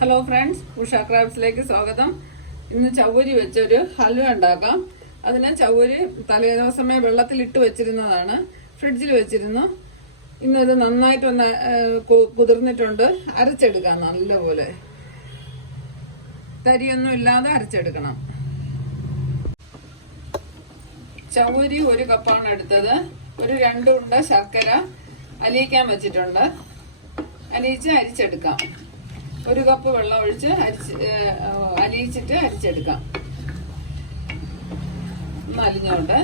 Hello friends Usha ക്രാഫ്റ്റ്സിലേക്ക് സ്വാഗതം. ഇന്ന് ചവ്വരി വെച്ചൊരു ഹൽവ ഉണ്ടാക്കാം. അതിന് ചവ്വരി തലേദിവസമേ വെള്ളത്തിലിട്ട് വെച്ചിരുന്നതാണ്. ഫ്രിഡ്ജിൽ വെച്ചിരുന്നു. ഇന്നത് നന്നായിട്ടൊന്ന് കുതിർന്നിട്ടുണ്ട്. അരച്ചെടുക്കാം നല്ലപോലെ. തരിയൊന്നും ഇല്ലാതെ അരച്ചെടുക്കണം. ചവ്വരി ഒരു കപ്പാണ് എടുത്തത്. ഒരു രണ്ട് ഉണ്ട ശർക്കര. അലിയിക്കാൻ വെച്ചിട്ടുണ്ട്. അലിയിച്ച് അരിച്ചെടുക്കാം. ഒരു കപ്പ് വെള്ളം ഒഴിച്ച് അരിച്ച് അലിയിച്ചിട്ട് അരിച്ചെടുക്കാം. ഒന്ന് അലിഞ്ഞോണ്ട്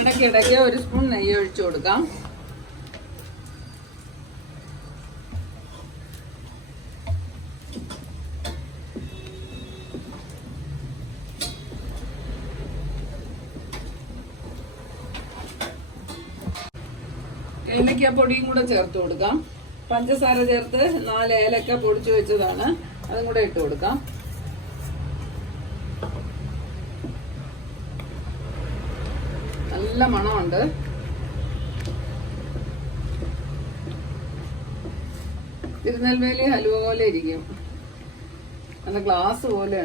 ഇടയ്ക്കിടയ്ക്ക് ഒരു സ്പൂൺ നെയ്യ് ഒഴിച്ചു കൊടുക്കാം. ഏലക്ക പൊടിയും കൂടെ ചേർത്ത് കൊടുക്കാം. പഞ്ചസാര ചേർത്ത് നാല് ഏലക്ക പൊടിച്ചു വെച്ചതാണ്. അതും കൂടെ ഇട്ട് കൊടുക്കാം. നല്ല മണമുണ്ട്. തിരുനെൽവേലി ഹലുവ പോലെ ഇരിക്കും. നല്ല ഗ്ലാസ് പോലെ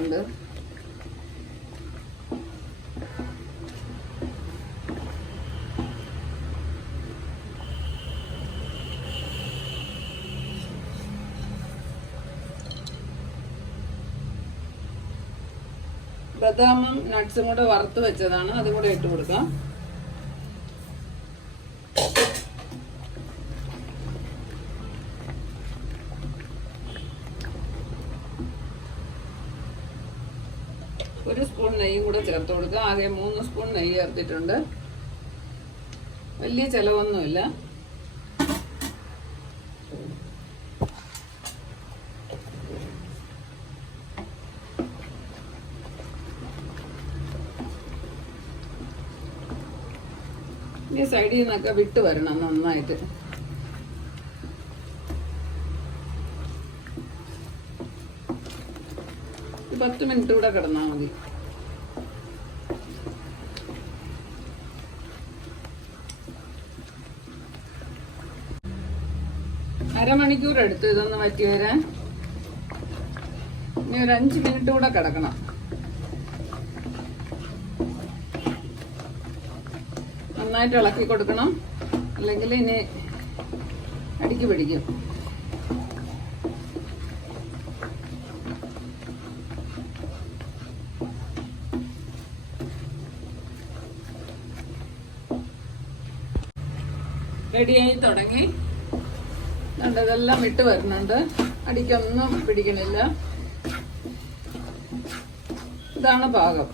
ബദാമും നട്ട്സും കൂടെ വറുത്ത് വെച്ചതാണ്. അതും കൂടെ ഇട്ട് കൊടുക്കാം. ഒരു സ്പൂൺ നെയ്യും കൂടെ ചേർത്ത് കൊടുക്കാം. ആകെ മൂന്ന് സ്പൂൺ നെയ്യ് ചേർത്തിട്ടുണ്ട്. വലിയ ചിലവൊന്നുമില്ല. ഇനി സൈഡിൽ നിന്നൊക്കെ വിട്ട് വരണം നന്നായിട്ട്. പത്ത് മിനിറ്റ് കൂടെ കിടന്നാൽ മതി. അരമണിക്കൂർ എടുത്ത് ഇതൊന്ന് വറ്റി വരാൻ. ഇനി ഒരു അഞ്ച് മിനിറ്റ് കൂടെ കിടക്കണം. നന്നായിട്ട് ഇളക്കി കൊടുക്കണം. അല്ലെങ്കിൽ ഇനി അടിക്ക് പിടിക്കും. റെഡിയായി തുടങ്ങി. നല്ലതെല്ലാം ഇതെല്ലാം ഇട്ട് വരുന്നുണ്ട്. അടിക്കൊന്നും പിടിക്കണില്ല. ഇതാണ് പാകം.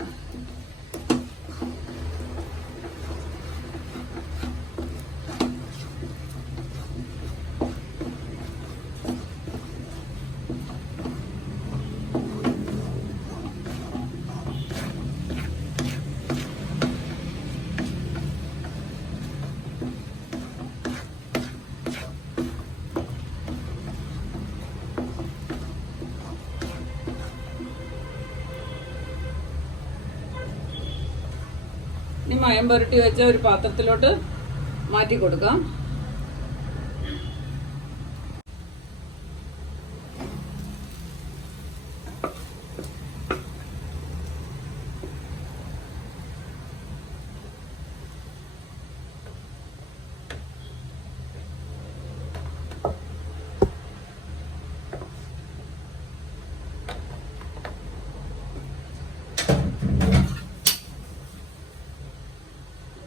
മയം പുരട്ടി വെച്ച ഒരു പാത്രത്തിലോട്ട് മാറ്റി കൊടുക്കാം.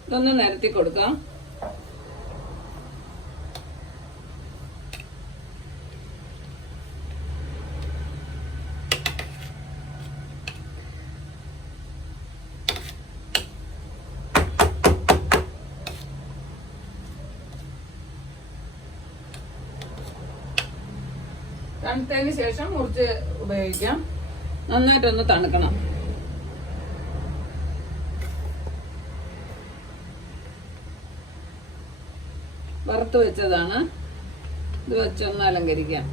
ഇതൊന്ന് നിരത്തി കൊടുക്കാം. തണുത്തതിന് ശേഷം മുറിച്ച് ഉപയോഗിക്കാം. നന്നായിട്ടൊന്ന് തണുക്കണം. വറുത്ത് വെച്ചതാണ്. ഇത് വെച്ചൊന്ന് അലങ്കരിക്കാം.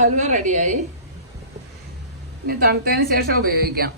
ഹൽവ റെഡിയായി ഇനി തണുത്തതിന് ശേഷം ഉപയോഗിക്കാം.